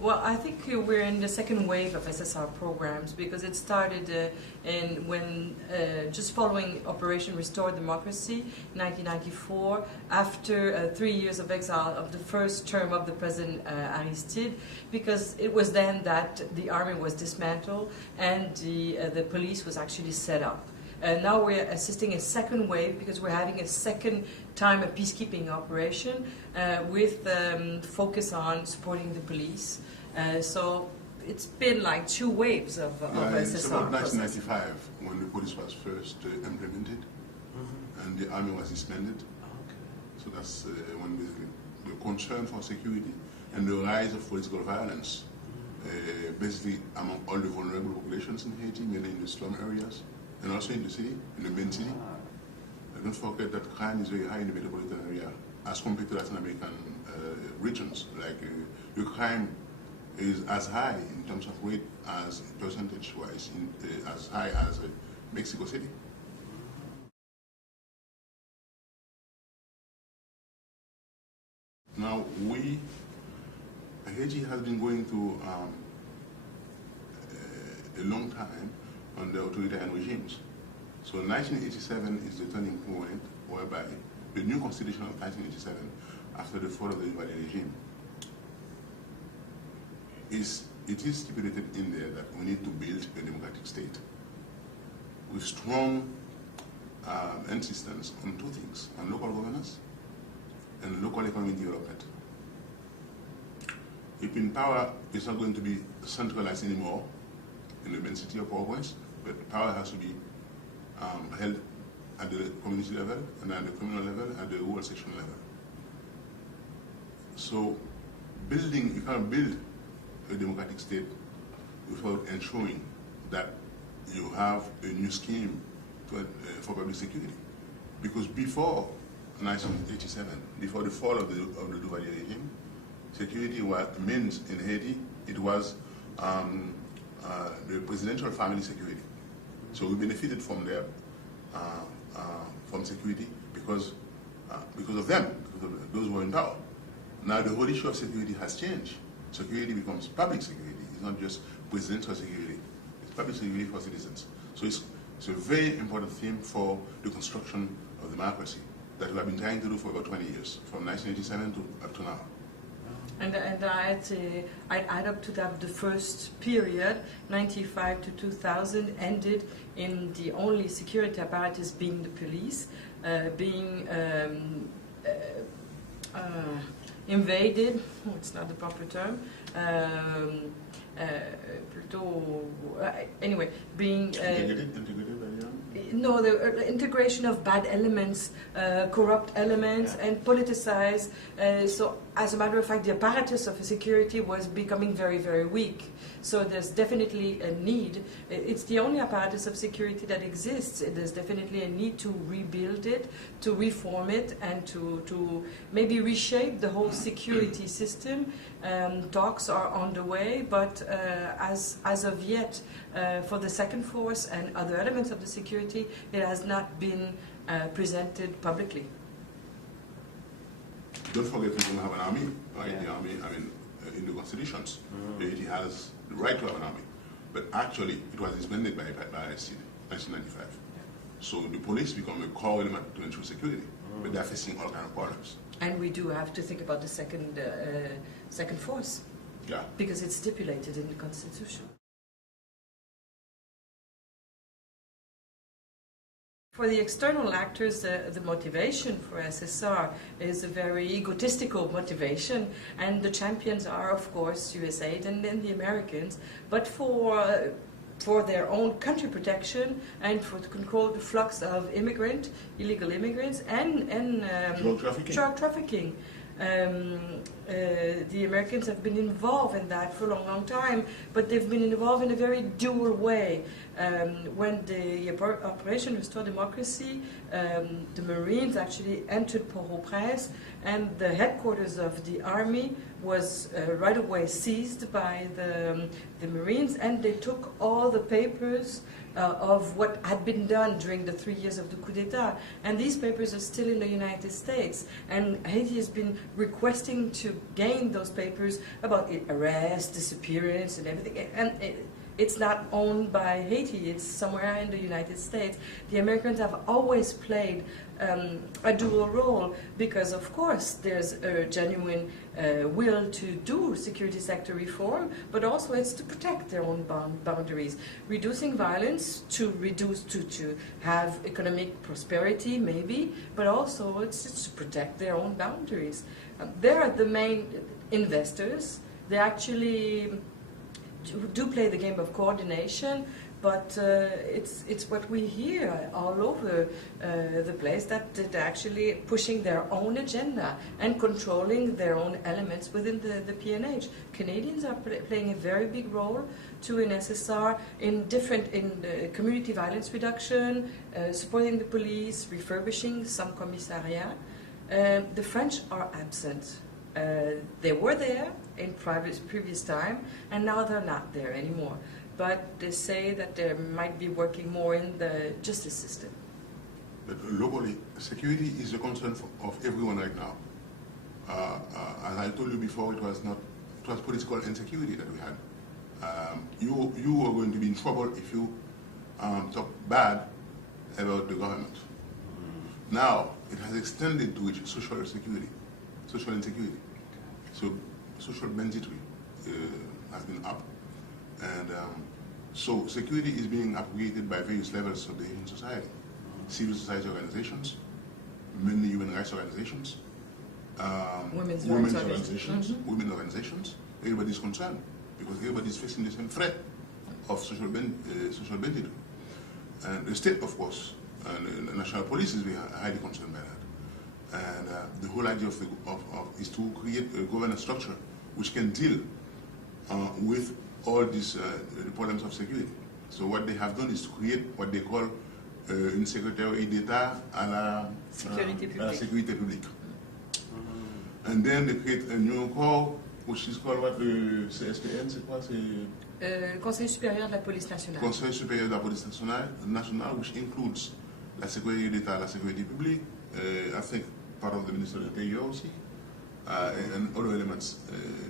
Well, I think we're in the second wave of SSR programs because it started just following Operation Restore Democracy in 1994, after 3 years of exile of the first term of the President Aristide, because it was then that the army was dismantled and the police was actually set up. Now we're assisting a second wave because we're having a second time a peacekeeping operation with focus on supporting the police. So it's been like 2 waves of SSR. It's about 1995 when the police was first implemented and the army was disbanded. So that's when the concern for security and the rise of political violence, basically among all the vulnerable populations in Haiti, mainly in the slum areas, and also in the city, in the main city. Don't forget that crime is very high in the metropolitan area as compared to Latin American regions. Like the crime is as high in terms of weight as percentage-wise, as high as Mexico City. Now Haiti has been going through a long time under authoritarian regimes. So 1987 is the turning point whereby the new constitution of 1987, after the fall of the Duvalier regime, it is stipulated in there that we need to build a democratic state with strong insistence on 2 things, on local governance and local economic development. If in power is not going to be centralized anymore in the main city of Port-au-Prince, but power has to be held at the community level and at the communal level, at the rural section level. So you can't build a democratic state without ensuring that you have a new scheme for public security. Because before 1987, before the fall of the Duvalier regime, security means in Haiti, it was the presidential family security. So we benefited from their from security because of them, because of those who were in power. Now the whole issue of security has changed. Security becomes public security. It's not just presidential security. It's public security for citizens. So it's a very important theme for the construction of democracy that we have been trying to do for about 20 years, from 1987 to up to now. And I'd add up to that the first period, 95 to 2000, ended in the only security apparatus being the police, being invaded, it's not the proper term, anyway, being... no, the integration of bad elements, corrupt elements, and politicized. So, as a matter of fact, the apparatus of security was becoming very, very weak. So there's definitely a need. It's the only apparatus of security that exists. There's definitely a need to rebuild it, to reform it, and to maybe reshape the whole security system. Talks are on the way, but as of yet, for the second force and other elements of the security, it has not been presented publicly. Don't forget we don't have an army, right? Yeah. The army, in the constitutions, Haiti has the right to have an army, but actually it was disbanded by Aristide in 1995. So the police become a core element to ensure security, but they're facing all kinds of problems. And we do have to think about the second force, yeah, because it's stipulated in the Constitution. For the external actors, the motivation for SSR is a very egotistical motivation, and the champions are, of course, USAID and then the Americans, but for their own country protection and to control the flux of illegal immigrants, and drug trafficking. The Americans have been involved in that for a long, long time, but they've been involved in a very dual way. When the Operation Restore Democracy, the Marines actually entered Port-au-Prince, and the headquarters of the army was right away seized by the Marines, and they took all the papers of what had been done during the 3 years of the coup d'etat. And these papers are still in the United States. And Haiti has been requesting to gain those papers about arrest, disappearance, and everything. And it's not owned by Haiti, it's somewhere in the United States. The Americans have always played a dual role because, of course, there's a genuine will to do security sector reform, but also it's to protect their own boundaries. Reducing violence to have economic prosperity, maybe, but also it's to protect their own boundaries. They're the main investors. They actually do play the game of coordination, but it's what we hear all over the place, that they're actually pushing their own agenda and controlling their own elements within the PNH. Canadians are playing a very big role too in SSR in community violence reduction, supporting the police, refurbishing some commissariat. The French are absent. They were there in previous time, and now they're not there anymore. But they say that they might be working more in the justice system. But locally, security is a concern of everyone right now. As I told you before, it was political insecurity that we had. You are going to be in trouble if you talk bad about the government. Now, it has extended to social insecurity. So social banditry has been up, and so security is being upgraded by various levels of the Haitian society. Civil society organizations, mainly human rights organizations, women's organizations, women organizations. Everybody's concerned because everybody's facing the same threat of social banditry. And the state, of course, and the national police is highly concerned by that. And the whole idea is to create a governance structure which can deal with all these the problems of security. So what they have done is to create what they call une secrétaire d'État à la sécurité publique. And then they create a new corps which is called what, the CSPN, c'est quoi? Conseil supérieur de la police nationale. Conseil supérieur de la police nationale, which includes la sécurité d'État à la sécurité publique, I think part of the Minister of the Interior aussi, and other elements.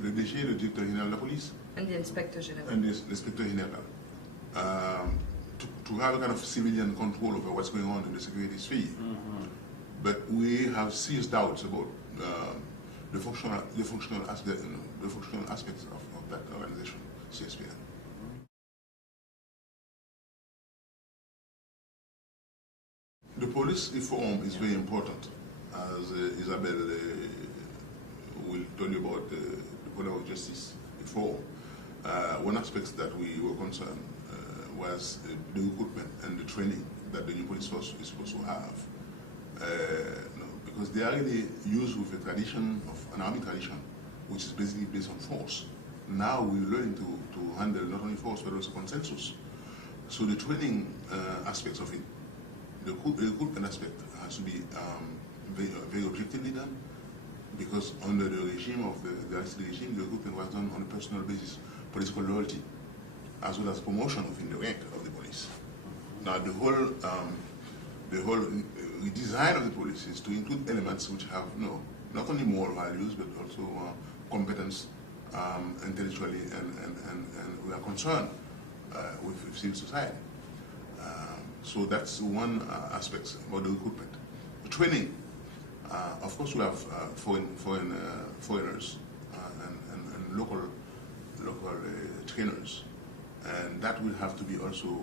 Le DG, le directeur général de la police. And the inspector general. And the inspector general. To have a kind of civilian control over what's going on in the security sphere. But we have serious doubts about the functional aspects of that organization, CSPN. The police reform is very important, as Isabel will tell you about the problem of justice reform. One aspect that we were concerned was the recruitment and the training that the new police force is supposed to have. Because they are really used with a tradition of an army tradition, which is basically based on force. Now we're learning to handle not only force but also consensus. So the training aspects of it, the recruitment aspect has to be very objectively done, because under the regime of the regime, the recruitment was done on a personal basis, political loyalty, as well as promotion within the rank of the police. Now the whole design of the police is to include elements which have not only moral values but also competence intellectually, and we are concerned with civil society. So that's one aspect about the recruitment. The training, of course, we have foreigners and local trainers, and that will have to be also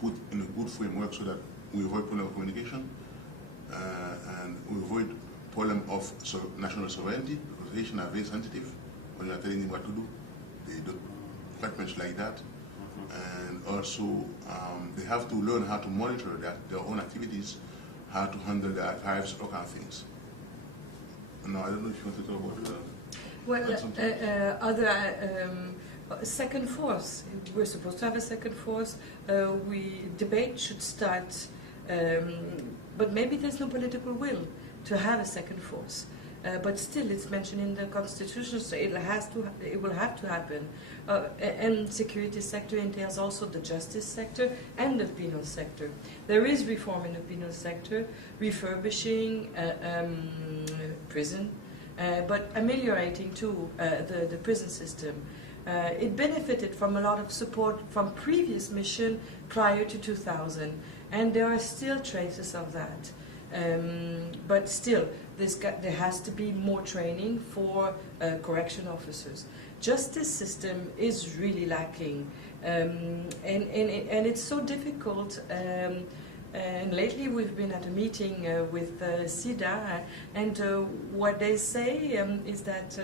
put in a good framework so that we avoid problem of communication and we avoid problem of national sovereignty, because Haitians are very sensitive when you are telling them what to do. They don't quite much like that. And also they have to learn how to monitor their own activities, how to handle the archives, all kind of things. Now, I don't know if you want to talk about that. Well, second force. We're supposed to have a second force. Debate should start, but maybe there's no political will to have a second force. but still it's mentioned in the constitution, so it will have to happen. And security sector entails also the justice sector and the penal sector. There is reform in the penal sector, refurbishing prison, but ameliorating too the prison system. It benefited from a lot of support from previous mission prior to 2000, and there are still traces of that. But still, there has to be more training for correction officers. Justice system is really lacking, and it's so difficult. And lately we've been at a meeting with SIDA, and what they say is that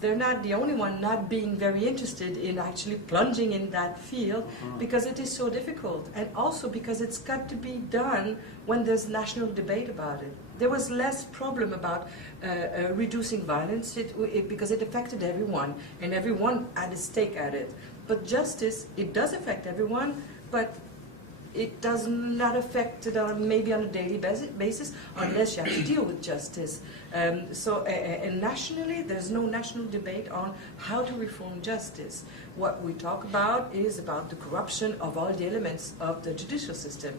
they're not the only one not being very interested in actually plunging in that field, because it is so difficult, and also because it's got to be done when there's national debate about it. There was less problem about reducing violence because it affected everyone, and everyone had a stake at it. But justice, it does affect everyone, but it does not affect it maybe on a daily basis unless you have to deal with justice. And nationally, there's no national debate on how to reform justice. What we talk about is about the corruption of all the elements of the judicial system.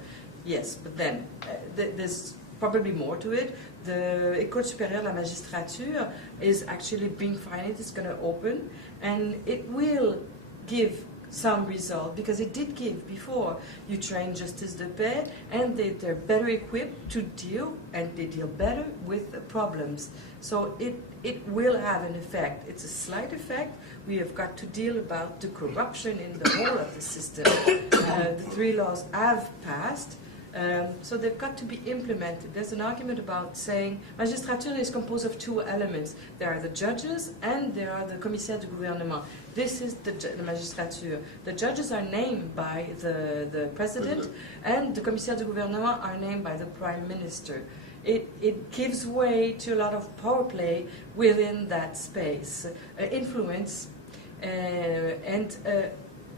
Yes, but then there's probably more to it. The École Supérieure de la Magistrature is actually being financed, it's going to open, and it will give some result, because it did give before. You train justice de paix, and they're better equipped to deal, and they deal better with the problems. So it will have an effect. It's a slight effect. We have got to deal about the corruption in the whole of the system. The 3 laws have passed, so they've got to be implemented. There's an argument about saying magistrature is composed of 2 elements. There are the judges and there are the commissaires du gouvernement. This is the magistrature. The judges are named by the president, and the commissaires du gouvernement are named by the prime minister. It gives way to a lot of power play within that space, influence, and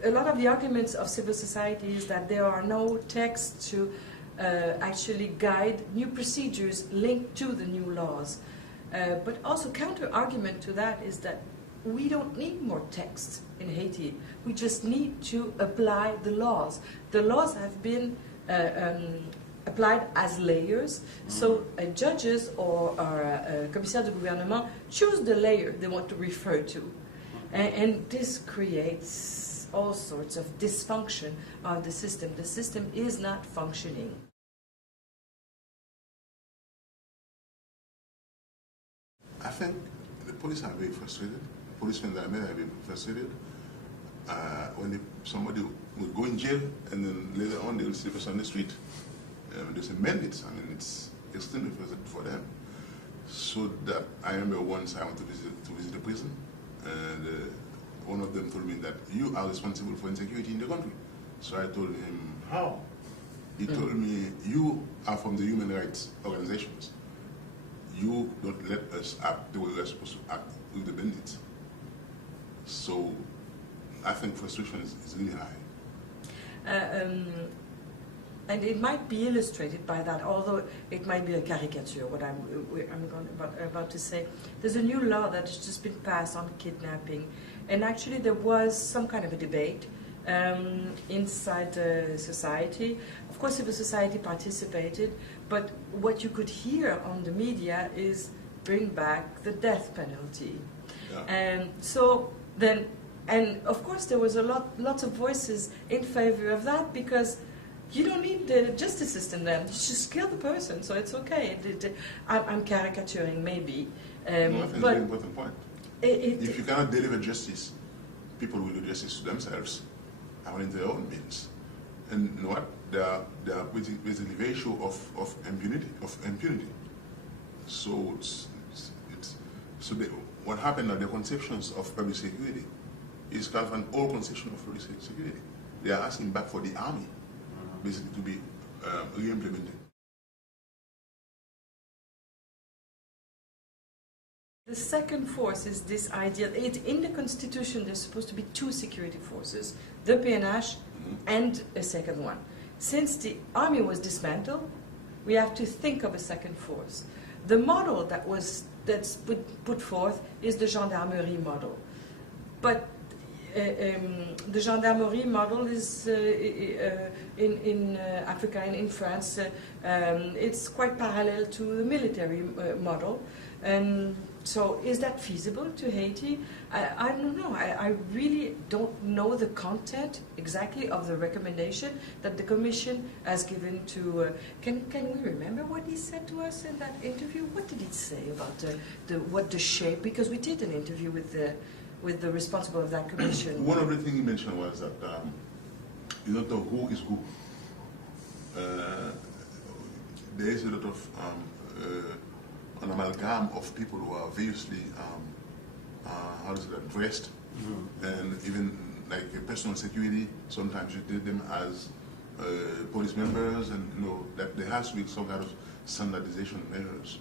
a lot of the arguments of civil society is that there are no texts to actually guide new procedures linked to the new laws. But also counter-argument to that is that we don't need more texts in Haiti. We just need to apply the laws. The laws have been applied as layers, so judges or commissaires du gouvernement choose the layer they want to refer to. And this creates all sorts of dysfunction of the system. The system is not functioning. I think the police are very frustrated. Policemen that I met are very frustrated. When somebody will go in jail, and then later on they will see the person on the street. They say, mend it. I mean, it's extremely frustrating for them. So that I remember once I went to visit a prison, and one of them told me that you are responsible for insecurity in the country. So I told him, how? He told me, you are from the human rights organizations. You don't let us act the way we're supposed to act with the bandits. So I think frustration is really high. And it might be illustrated by that, although it might be a caricature, what I'm about to say. There's a new law that has just been passed on kidnapping. And actually there was some kind of a debate inside society. Of course, civil society participated, but what you could hear on the media is bring back the death penalty. Yeah. So then, and of course there was lots of voices in favor of that, because you don't need the justice system then. Just kill the person, so it's okay. I'm caricaturing maybe. No, I think it's a very important point. If you cannot deliver justice, people will do justice to themselves, according to their own means. And you know what? There are basically very sure of impunity. So what happened are the conceptions of public security is kind of an old conception of public security. They are asking back for the army, basically, to be re-implemented. The second force is this idea. In the Constitution, there's supposed to be 2 security forces, the PNH and a second one. Since the army was dismantled, we have to think of a second force. The model that was that's put forth is the gendarmerie model. But the gendarmerie model is in Africa and in France, it's quite parallel to the military model. And so is that feasible to Haiti? I don't know. I really don't know the content exactly of the recommendation that the Commission has given to... can we remember what he said to us in that interview? What did he say about the shape? Because we did an interview with the responsible of that Commission. One of the things he mentioned was that you don't know who is who. There is a lot of an amalgam of people who are variously dressed, and even like personal security. Sometimes you did them as police members, and you know that there has to be some kind of standardization measures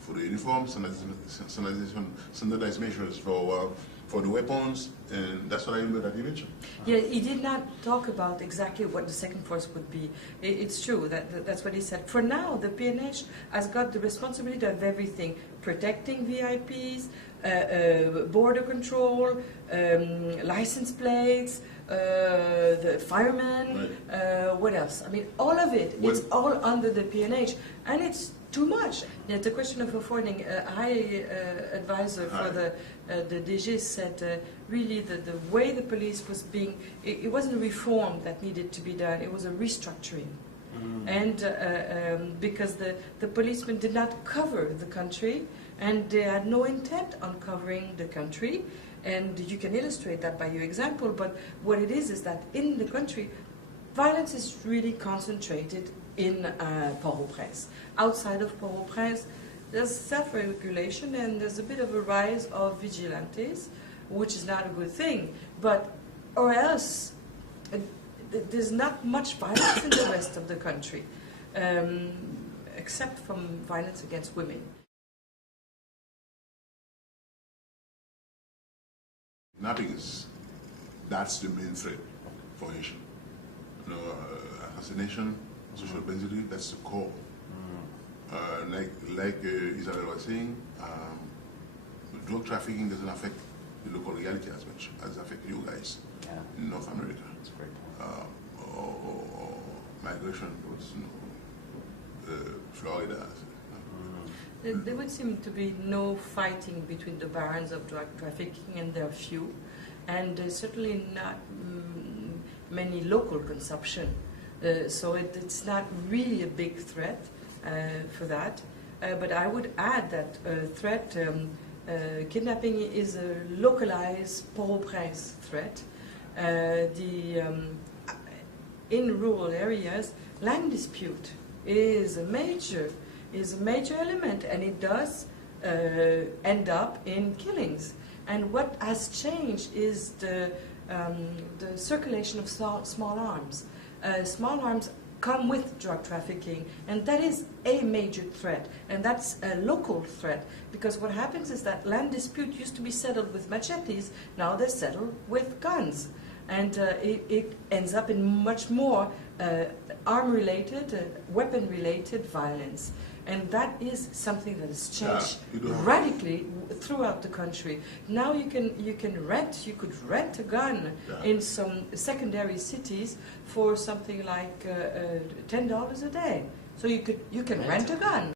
for the uniform, standardized measures for the weapons, and that's what I remember that he mentioned. Yeah, he did not talk about exactly what the second force would be. It's true, that's what he said. For now, the PNH has got the responsibility of everything, protecting VIPs, border control, license plates, the firemen, right. What else? I mean, all of it, it's all under the PNH, and it's too much. Yeah, the question of affording a high advisor for the DG said really the way the police was being, it wasn't a reform that needed to be done, it was a restructuring. And because the policemen did not cover the country, and they had no intent on covering the country, and you can illustrate that by your example, but what it is that in the country, violence is really concentrated in Port-au-Prince. Outside of Port-au-Prince, there's self-regulation and there's a bit of a rise of vigilantes, which is not a good thing. But, or else, there's not much violence in the rest of the country, except from violence against women. Kidnapping that's the main threat for Haitian. You know, assassination, social banditry, that's the core. Like Isabel was saying, drug trafficking doesn't affect the local reality as much as it affects you guys in North America. That's a great point. Or migration towards Florida. There would seem to be no fighting between the barons of drug trafficking, and there are few, and certainly not many local consumption. So it's not really a big threat for that. But I would add that threat, kidnapping is a localized Port-au-Prince threat. In rural areas, land dispute is a major element, and it does end up in killings. And what has changed is the circulation of small arms. Small arms come with drug trafficking, and that is a major threat, and that's a local threat, because what happens is that land dispute used to be settled with machetes, now they're settled with guns, and it ends up in much more arm-related, weapon-related violence. And that is something that has changed radically throughout the country. Now you could rent a gun in some secondary cities for something like $10 a day. So you can rent a gun.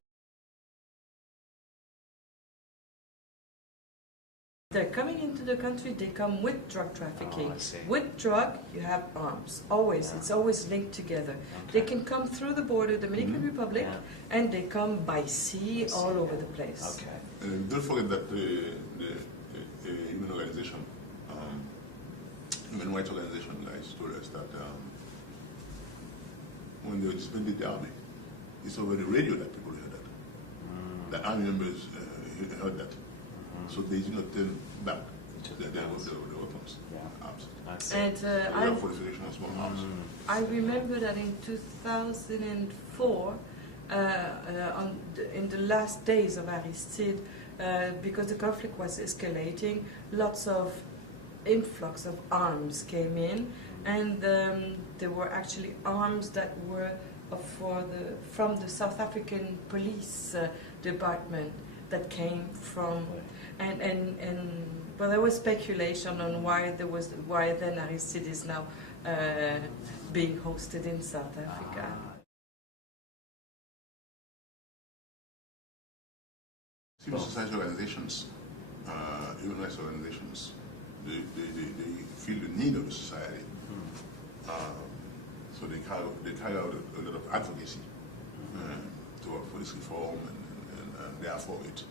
They're coming into the country, they come with drug trafficking. With drug, you have arms. Always. It's always linked together. They can come through the border, Dominican Republic, and they come by sea all over the place. Don't forget that the human organization, human rights organization guys told us that when they disbanded the army, it's over the radio that people heard that. The army members heard that. So they did not turn back the weapons. And I remember that in 2004, in the last days of Aristide, because the conflict was escalating, lots of influx of arms came in, and there were actually arms that were from the South African police department. that came from, and well, there was speculation on why then Aristide is now being hosted in South Africa. Civil society organizations, human rights organizations, they feel the need of the society. So they carry out a lot of advocacy toward police reform and therefore it.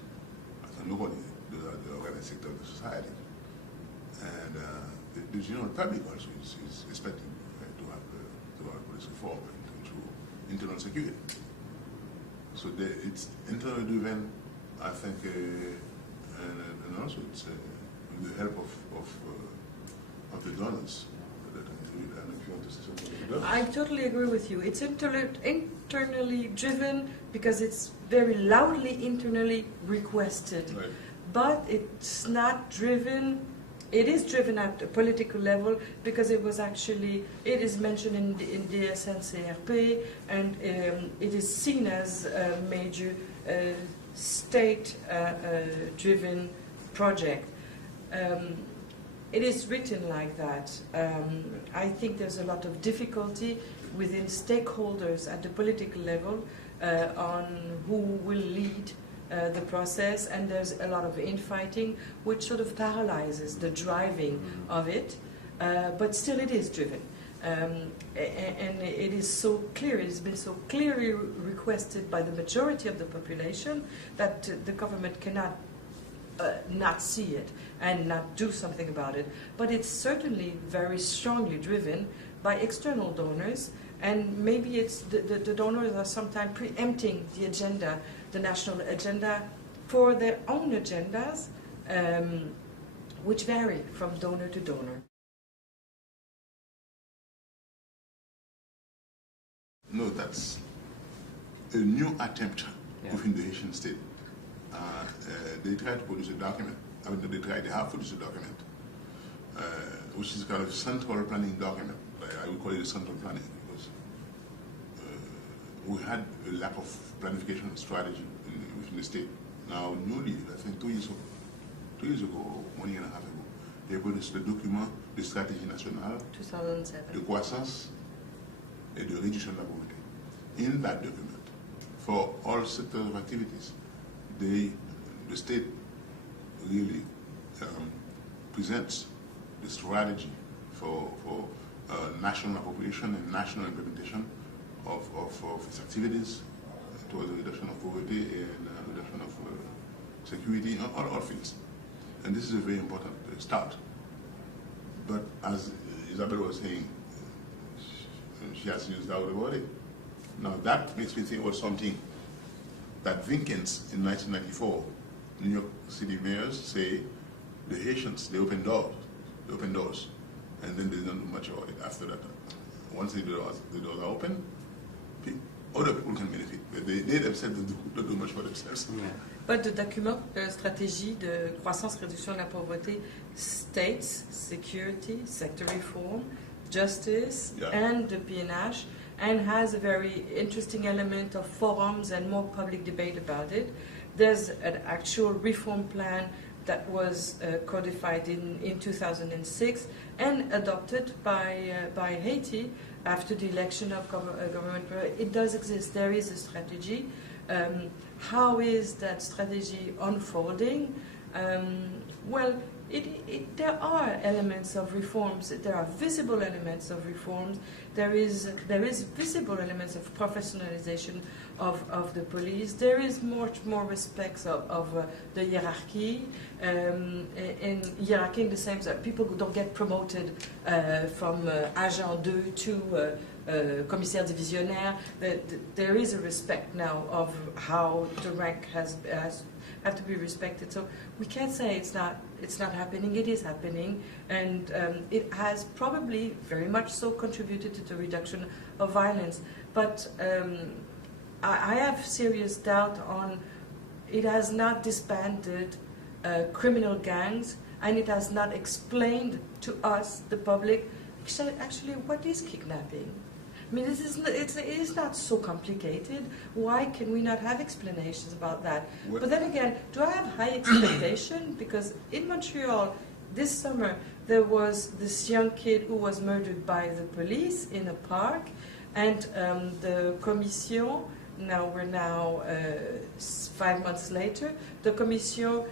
So nobody, the organized sector of the society. And the general public also is expected to have police reform and to ensure internal security. So it's internally driven, I think, and also it's with the help of the donors. I totally agree with you. It's internally driven because it's very loudly internally requested. Right. But it's not driven, it is driven at a political level because it is mentioned in the SNCRP and it is seen as a major state-driven project. It is written like that. I think there's a lot of difficulty within stakeholders at the political level on who will lead the process, and there's a lot of infighting, which sort of paralyzes the driving of it. But still, it is driven. And it is so clear, it has been so clearly requested by the majority of the population that the government cannot not see it and not do something about it. But it's certainly very strongly driven by external donors, and maybe it's the donors are sometimes preempting the agenda, the national agenda, for their own agendas, which vary from donor to donor. No, that's a new attempt within the Haitian state. They tried to produce a document. I mean, they have produced a document, which is kind of central planning document. I would call it a central planning because we had a lack of planification strategy within the state. Now, newly, I think 2 years ago, 1 year and a half ago, they produced the document, the stratégie nationale 2007. de croissance et de réduction de la pauvreté. In that document, for all sectors of activities, the state really presents the strategy for national appropriation and national implementation of its activities towards the reduction of poverty and reduction of security in all fields. And this is a very important start. But as Isabel was saying, she has used doubt about it. Now that makes me think about something that Vinkins in 1994, New York City mayors say the Haitians, they open doors, and then they don't do much about it after that. Once the doors are open, other people can benefit, but they themselves don't do much for themselves. Yeah. But the document, stratégie de croissance, réduction de la pauvreté, states security, sector reform, justice, and the PNH, and has a very interesting element of forums and more public debate about it. There's an actual reform plan that was codified in 2006 and adopted by Haiti after the election of government. It does exist. There is a strategy. How is that strategy unfolding? Well, there are elements of reforms. There are visible elements of reforms. There is visible elements of professionalization of the police. There is much more respect of the hierarchy, and hierarchy in the sense that people don't get promoted from agent 2 to commissaire divisionnaire. There is a respect now of how the rank have to be respected. So we can't say it's not happening. It is happening, and it has probably very much so contributed to the reduction of violence. But I have serious doubt on it has not disbanded criminal gangs, and it has not explained to us, the public, actually what is kidnapping. I mean, it is not so complicated. Why can we not have explanations about that? Well, but then again, do I have high expectation? Because in Montreal, this summer, there was this young kid who was murdered by the police in a park, and the Commission, now we're 5 months later, the Commission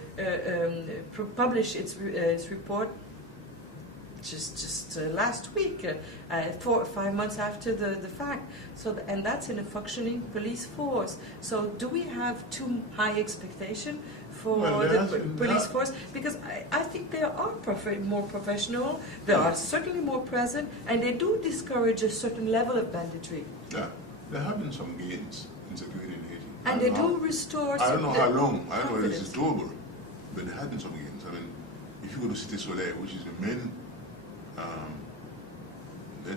published its report just last week, 4 or 5 months after the fact. So, and that's in a functioning police force. So, do we have too high expectation for the police force? Because I think they are more professional. They are certainly more present, and they do discourage a certain level of banditry. Yeah, there have been some gains in security in Haiti, and they do restore. I don't know how long. I don't know whether it's doable, but there have been some gains. I mean, if you go to Cité Soleil, which is the main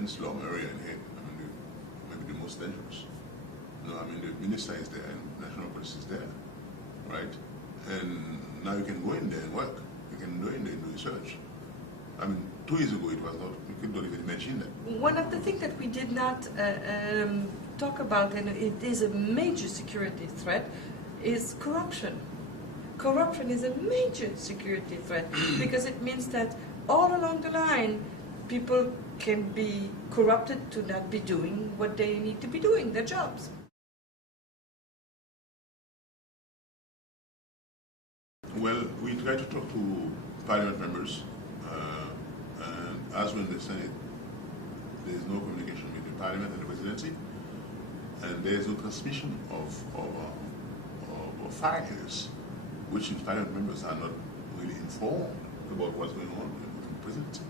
slum area in Haiti, I mean, maybe the most dangerous. No, I mean, the minister is there and national police is there, right? And now you can go in there and work. You can go in there and do research. I mean, 2 years ago it was not, you could not even imagine that. One of the things that we did not talk about, and it is a major security threat, is corruption. Corruption is a major security threat because it means that all along the line, people can be corrupted to not be doing what they need to be doing, their jobs. Well, we try to talk to parliament members, and as we understand it, there is no communication between parliament and the presidency, and there is no transmission of files, which the parliament members are not really informed about what's going on with the presidency.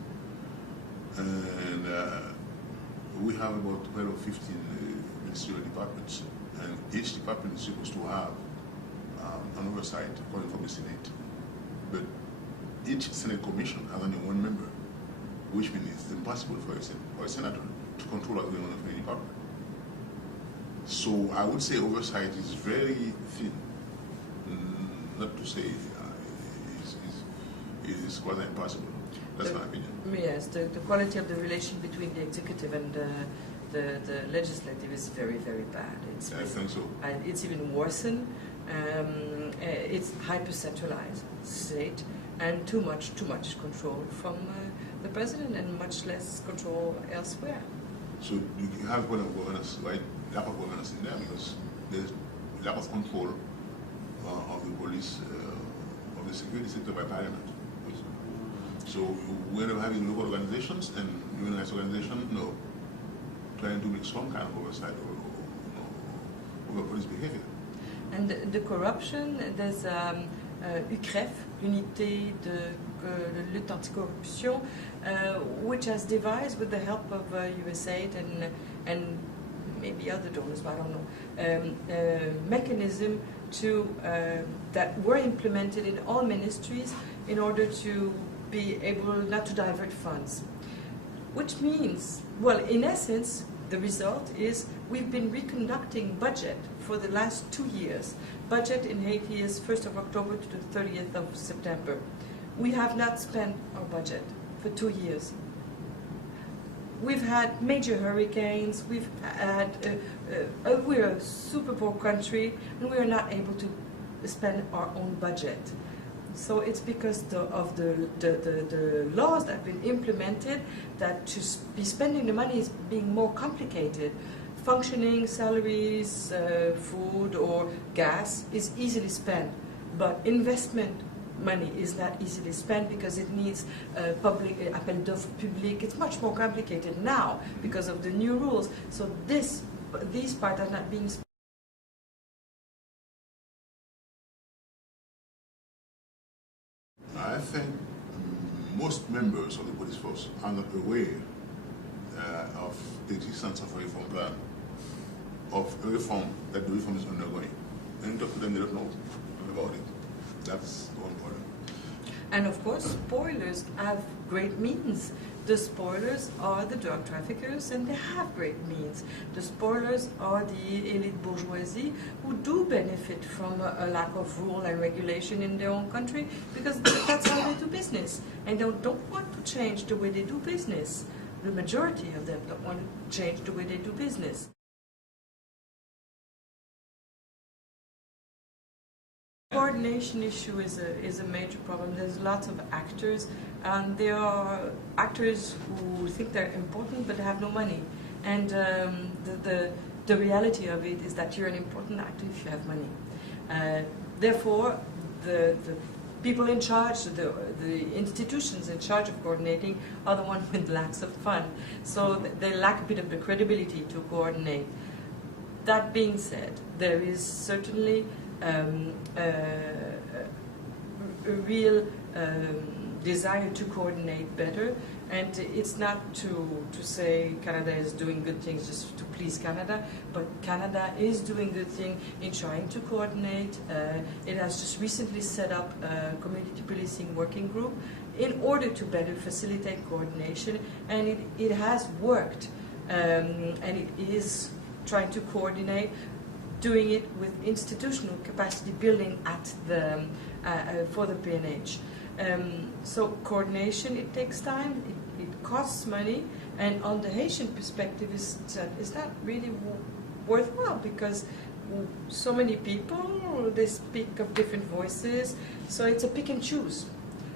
And we have about 12 or 15 ministerial departments, and each department is supposed to have an oversight coming from the Senate. But each Senate commission has only one member, which means it's impossible for a senator to control what's going on in the department. So I would say oversight is very thin, not to say is quite impossible. That's my opinion. Yes, the quality of the relation between the executive and the legislative is very, very bad. I think so. It's even worsened. It's hyper-centralized state, and too much control from the president, and much less control elsewhere. So you have one of governance, right? Lack of governance in there because there's lack of control of the police, of the security sector by parliament. So we end up having local organizations and unionized organizations, trying to make some kind of oversight over police behavior. And the corruption, there's UCREF, Unité de lutte anti-corruption, which has devised, with the help of USAID and maybe other donors, but I don't know, mechanism that were implemented in all ministries in order to be able not to divert funds. Which means, well, in essence, the result is we've been reconducting budget for the last 2 years. Budget in Haiti is 1st of October to the 30th of September. We have not spent our budget for 2 years. We've had major hurricanes, we've had, we're a super poor country, and we are not able to spend our own budget. So it's because of the laws that have been implemented that to be spending the money is being more complicated. Functioning, salaries, food or gas is easily spent, but investment money is not easily spent because it needs public appel d'offres public. It's much more complicated now because of the new rules. So these parts are not being spent. I think most members of the police force are not aware of the existence of a reform plan, of a reform that the reform is undergoing. And you talk to them, they don't know about it. That's one problem. And of course, spoilers have great means. The spoilers are the drug traffickers, and they have great means. The spoilers are the elite bourgeoisie who do benefit from a lack of rule and regulation in their own country because that's how they do business. And they don't want to change the way they do business. the majority of them don't want to change the way they do business. Coordination issue is a major problem. There's lots of actors, and there are actors who think they're important but have no money. And the reality of it is that you're an important actor if you have money. Therefore, the people in charge, the institutions in charge of coordinating are the ones with lacks of fund. So they lack a bit of the credibility to coordinate. That being said, there is certainly a real desire to coordinate better, and it's not to say Canada is doing good things just to please Canada, but Canada is doing good things in trying to coordinate. It has just recently set up a community policing working group in order to better facilitate coordination, and it has worked, and it is trying to coordinate, doing it with institutional capacity building at the for the PNH. So coordination, it takes time, it costs money, and on the Haitian perspective, is that really worthwhile, because so many people, they speak of different voices, so it's a pick and choose.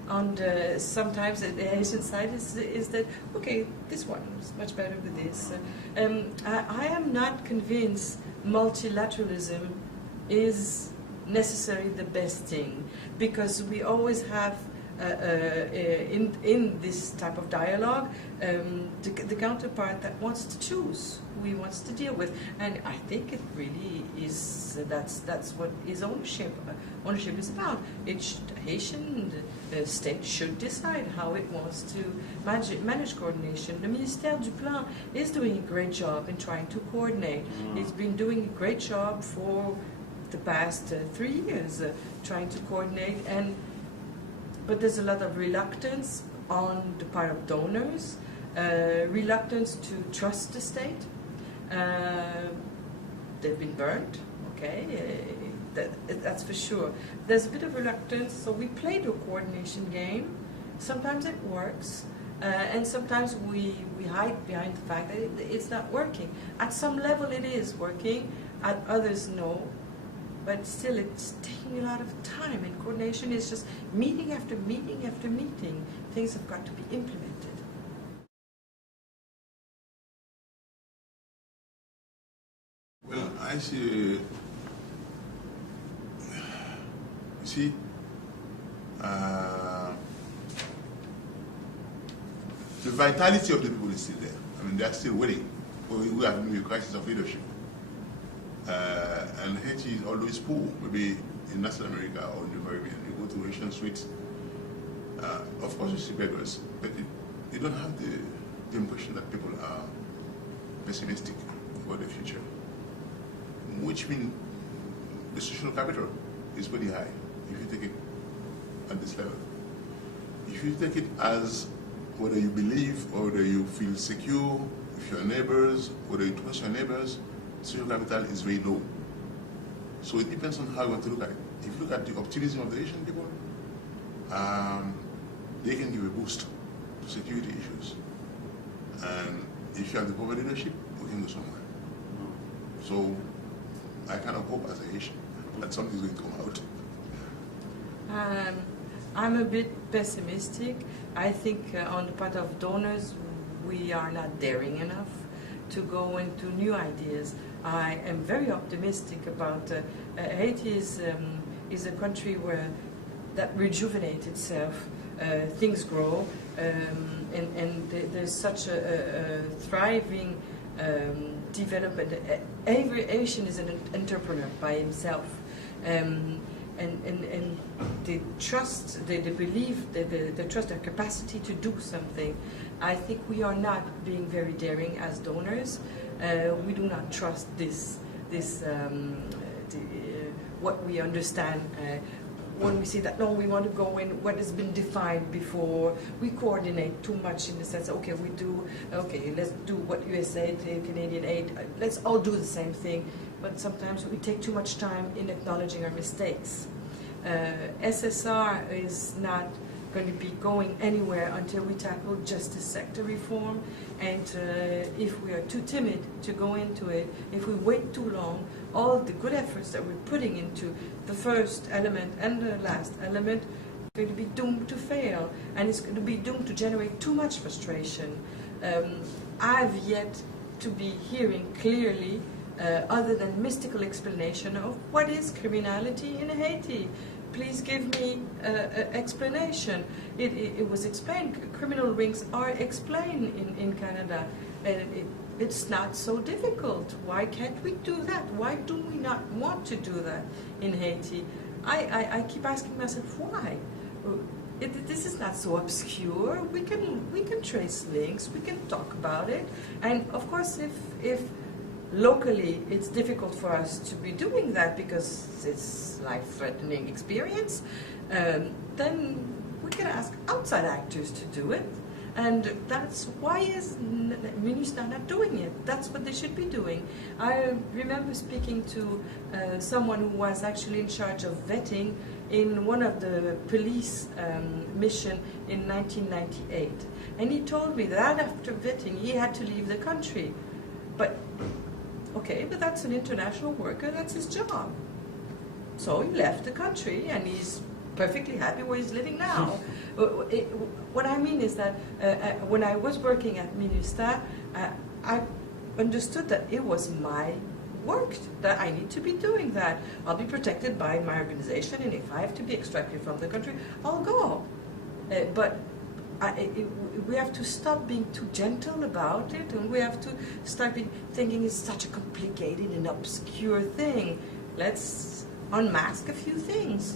And sometimes the Haitian side is that, okay, this one is much better with this. I am not convinced multilateralism is necessarily the best thing, because we always have in this type of dialogue the counterpart that wants to choose who he wants to deal with, and I think it really is, that's what is ownership is about. Haitian state should decide how it wants to manage coordination. The Ministère du Plan is doing a great job in trying to coordinate. It's been doing a great job for the past 3 years trying to coordinate, but there's a lot of reluctance on the part of donors, reluctance to trust the state. They've been burned, okay, that's for sure. There's a bit of reluctance, so we play the coordination game. Sometimes it works, and sometimes we hide behind the fact that it's not working. At some level it is working, at others no. But still, it's taking a lot of time, and coordination is just meeting after meeting after meeting. Things have got to be implemented. Well, I see, the vitality of the people is still there. I mean, they're still waiting. We have maybe a crisis of leadership. And Haiti is always poor. Maybe in Latin America or in the Caribbean, you go to Haitian streets. Of course, you see beggars, but you don't have the impression that people are pessimistic about the future. Which means the social capital is pretty high if you take it at this level. If you take it as whether you believe or whether you feel secure, if your neighbors, whether you trust your neighbors, social capital is very low. So it depends on how you want to look at it. If you look at the optimism of the Asian people, they can give a boost to security issues. And if you have the proper leadership, we can go somewhere. So I kind of hope as a Haitian that something's going to come out. I'm a bit pessimistic. I think on the part of donors, we are not daring enough to go into new ideas. I am very optimistic about Haiti is a country that rejuvenates itself. Things grow, and there's such a thriving development. Every Asian is an entrepreneur by himself, and they trust, they believe, they trust their capacity to do something. I think we are not being very daring as donors. We do not trust what we understand. When we say that, no, we want to go in what has been defined before. We coordinate too much in the sense, okay, let's do what USA did, Canadian aid, let's all do the same thing. But sometimes we take too much time in acknowledging our mistakes. SSR is not going to be going anywhere until we tackle justice sector reform. And if we are too timid to go into it, if we wait too long, all the good efforts that we're putting into the first element and the last element are going to be doomed to fail, and it's going to be doomed to generate too much frustration. I've yet to be hearing clearly, other than mystical explanation of what is criminality in Haiti. Please give me an explanation. It was explained, criminal rings are explained in Canada, and it's not so difficult. Why can't we do that? Why do we not want to do that in Haiti? I keep asking myself, why? This is not so obscure. We can trace links. We can talk about it. And of course, if locally it's difficult for us to be doing that because it's life-threatening experience, then we can ask outside actors to do it. And that's why is MINUSTAH not doing it? That's what they should be doing. I remember speaking to someone who was actually in charge of vetting in one of the police mission in 1998. And he told me that after vetting, he had to leave the country. But, okay, but that's an international worker, that's his job. So he left the country, and he's perfectly happy where he's living now. What I mean is that when I was working at MINUSTAH, I understood that it was my work, that I need to be doing that. I'll be protected by my organization, and if I have to be extracted from the country, I'll go. But we have to stop being too gentle about it, and we have to start thinking it's such a complicated and obscure thing. Let's unmask a few things.